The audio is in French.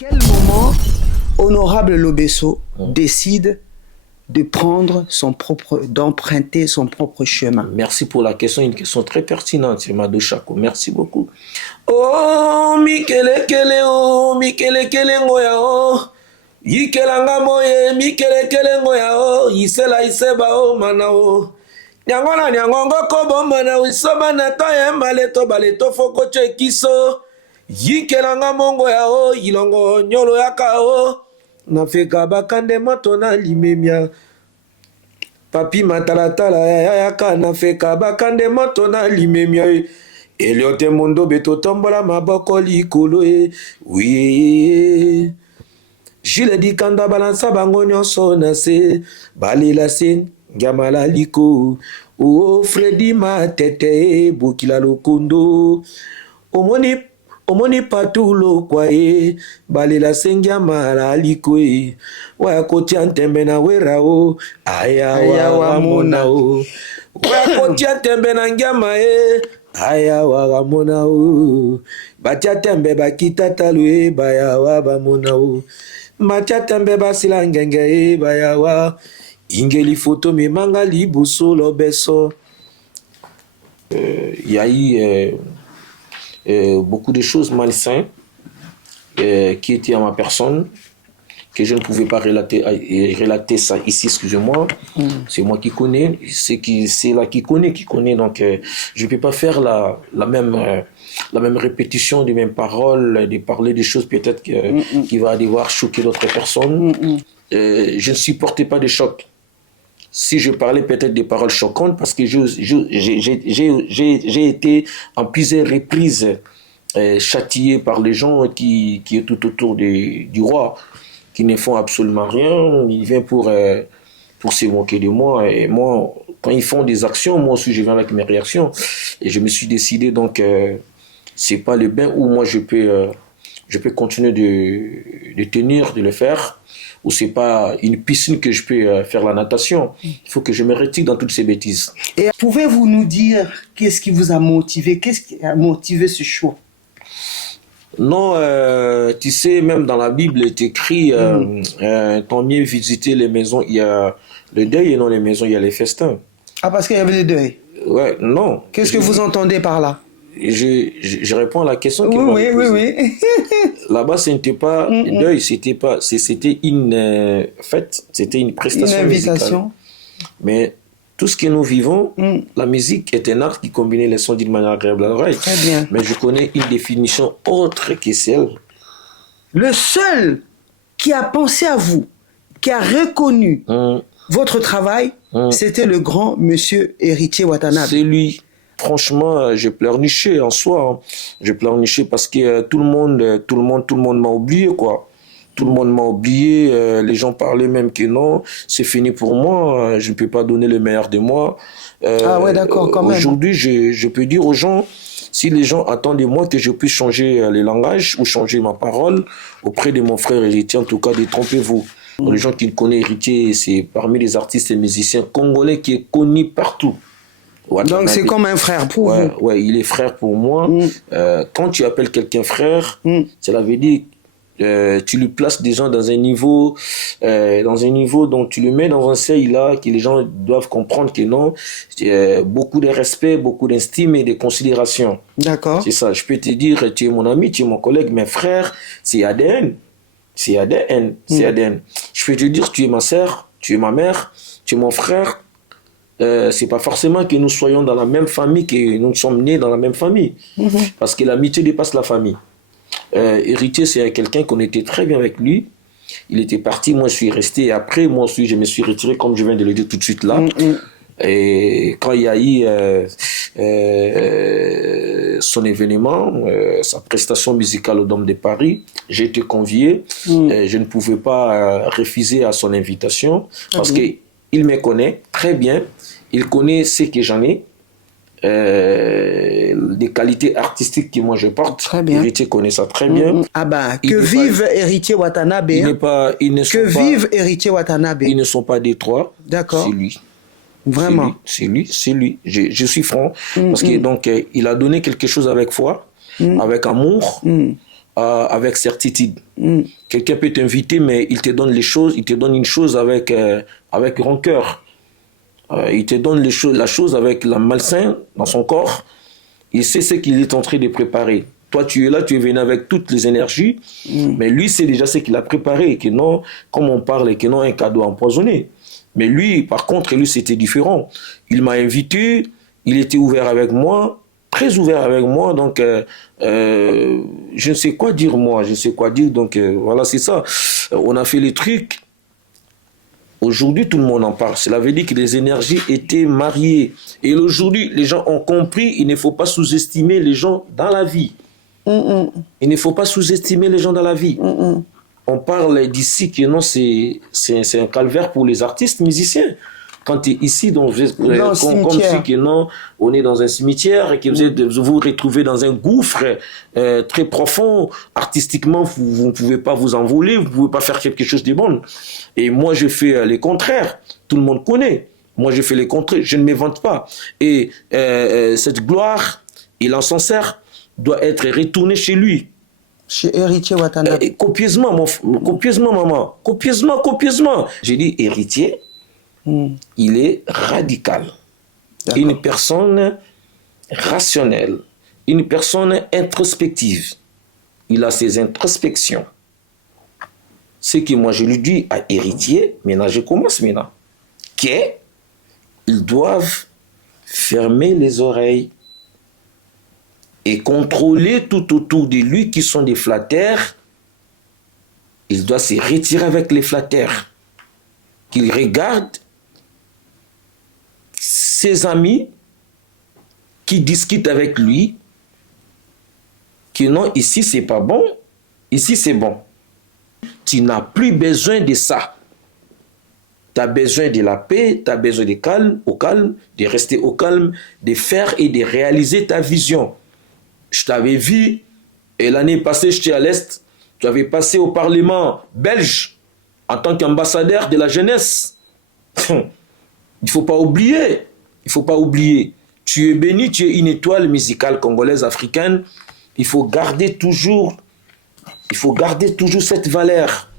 quel moment Honorable Lobesso décide de prendre d'emprunter son propre chemin? Merci pour la question, une question très pertinente, c'est Mado Chako. Merci beaucoup. Oh, Mikele Kele, oh, Mikele Kele Ngoya, oh, Yikelanga Moye, Mikele Kele Ngoya, oh, Isela Iseba, oh, Mana, oh, Nyangona Nyangongo Kobo, Mana, Isoba Natoye, Maleto, Baleto, Foko Chekiso, Yikelanga Mongoya, oh, Ilongo, Nyolo Yaka, oh, Nafeka Bakande Matona Limemia. Papi matalatala yaka na feka bakande moto na limemia eliote mondo beto tombola maboko likolo oui Jules di kanda balansa bango nyonso na se balela se ngamala liko o Freddy matete bokila lokondo omoni patulo kwa balela sengia mara likwe wa kotia ntembe na wera o aya wa mona o wa kotia ntembe na ngiama aya wa mona o batia tembe bakita talu baya wa ba mona o batia tembe basila ngenge baya wa ingeli photo me manga libuso lobeso. Il y a eu beaucoup de choses malsaines qui étaient à ma personne, que je ne pouvais pas relater ça ici, excusez-moi. C'est moi qui connais, c'est là qui connaît, donc je ne peux pas faire la même répétition des mêmes paroles, de parler des choses peut-être qui va devoir choquer d'autres personnes. Je ne supportais pas de choc. Si je parlais peut-être des paroles choquantes, parce que j'ai été en plusieurs reprises châtié par les gens qui est tout autour du roi, qui ne font absolument rien. Ils viennent pour se moquer de moi. Et moi, quand ils font des actions, moi aussi je viens avec mes réactions. Et je me suis décidé donc, c'est pas le bain où moi je peux continuer de tenir, de le faire. Ou c'est pas une piscine que je peux faire la natation. Il faut que je me retire dans toutes ces bêtises. Et pouvez-vous nous dire qu'est-ce qui vous a motivé? Qu'est-ce qui a motivé ce choix? Non, tu sais, même dans la Bible, il est écrit tant mieux visiter les maisons, il y a le deuil et non les maisons, il y a les festins. Ah, parce qu'il y avait le deuil? Ouais, non. Qu'est-ce que vous entendez par là? Je réponds à la question qui m'a posée. Oui. Là-bas, ce n'était pas deuil, c'était une fête, c'était une prestation musicale. Une invitation. Mais tout ce que nous vivons, la musique est un art qui combine les sons d'une manière agréable à l'oreille. Très bien. Mais je connais une définition autre que celle. Le seul qui a pensé à vous, qui a reconnu votre travail, c'était le grand monsieur Héritier Watanabe. C'est lui. Franchement, j'ai pleurniché en soi. J'ai pleurniché parce que tout le monde m'a oublié, quoi. Tout le monde m'a oublié. Les gens parlaient même que non, c'est fini pour moi. Je ne peux pas donner le meilleur de moi. Ah ouais, d'accord, quand même. Aujourd'hui, je peux dire aux gens, si les gens attendent de moi que je puisse changer le langage ou changer ma parole auprès de mon frère Héritier, en tout cas, détrompez-vous. Les gens qui le connaissent, Héritier, c'est parmi les artistes et musiciens congolais qui est connu partout. Donc c'est comme un frère pour vous. Ouais, il est frère pour moi. Quand tu appelles quelqu'un frère, cela veut dire tu lui places des gens dans un niveau dont tu le mets dans un seuil là que les gens doivent comprendre que non, beaucoup de respect, beaucoup d'estime et de considération. D'accord. C'est ça. Je peux te dire, tu es mon ami, tu es mon collègue, mais frère, c'est ADN. C'est ADN. C'est ADN. Je peux te dire, tu es ma sœur, tu es ma mère, tu es mon frère. C'est pas forcément que nous soyons dans la même famille, que nous sommes nés dans la même famille. Parce que l'amitié dépasse la famille. Héritier, c'est quelqu'un qu'on était très bien avec lui. Il était parti, moi je suis resté. Et après, moi aussi, je me suis retiré, comme je viens de le dire tout de suite là. Et quand il y a eu son événement, sa prestation musicale au Dôme de Paris, j'ai été convié. Je ne pouvais pas refuser à son invitation parce qu'il me connaît très bien. Il connaît ce que j'en ai, des qualités artistiques que moi je porte. Très bien. Héritier connaît ça très bien. Ah bah, que vive Héritier Watanabe. Héritier Watanabe. Ils ne sont pas des trois. D'accord. C'est lui. Vraiment. C'est lui. Je suis franc. Parce que donc, il a donné quelque chose avec foi, avec amour. avec certitude. Quelqu'un peut t'inviter, mais il te donne les choses, il te donne une chose avec rancœur. Il te donne la chose avec la malsain dans son corps. Il sait ce qu'il est en train de préparer. Toi, tu es là, tu es venu avec toutes les énergies, mais lui, c'est déjà ce qu'il a préparé, que non, comme on parle, que non, un cadeau empoisonné. Mais lui, par contre, lui, c'était différent. Il m'a invité, il était ouvert avec moi, très ouvert avec moi, donc je ne sais quoi dire, moi, je ne sais quoi dire, donc voilà, c'est ça. On a fait les trucs. Aujourd'hui, tout le monde en parle. Cela veut dire que les énergies étaient mariées. Et aujourd'hui, les gens ont compris, il ne faut pas sous-estimer les gens dans la vie. Il ne faut pas sous-estimer les gens dans la vie. On parle d'ici que non, c'est un calvaire pour les artistes musiciens. Quand tu es ici, donc, comme si que non, on est dans un cimetière et que vous vous retrouvez dans un gouffre très profond. Artistiquement, vous ne pouvez pas vous envoler, vous ne pouvez pas faire quelque chose de bon. Et moi, je fais les contraires. Tout le monde connaît. Moi, je fais les contraires. Je ne m'invente pas. Et cette gloire, il en s'en sert, doit être retournée chez lui. Chez Héritier Watanabe. Copieusement, maman. Copieusement. J'ai dit Héritier. Il est radical. Une personne rationnelle, une personne introspective. Il a ses introspections. Ce que moi je lui dis à Héritier, maintenant je commence maintenant, qu'ils doivent fermer les oreilles et contrôler tout autour de lui qui sont des flatteurs. Il doit se retirer avec les flatteurs. Qu'il regarde ses amis qui discutent avec lui, que non, ici c'est pas bon, ici c'est bon. Tu n'as plus besoin de ça. Tu as besoin de la paix, tu as besoin de calme, au calme, de rester au calme, de faire et de réaliser ta vision. Je t'avais vu, et l'année passée, j'étais à l'Est, tu avais passé au Parlement belge en tant qu'ambassadeur de la jeunesse. Il ne faut pas oublier. Il faut pas oublier. Tu es béni, tu es une étoile musicale congolaise, africaine. Il faut garder toujours cette valeur.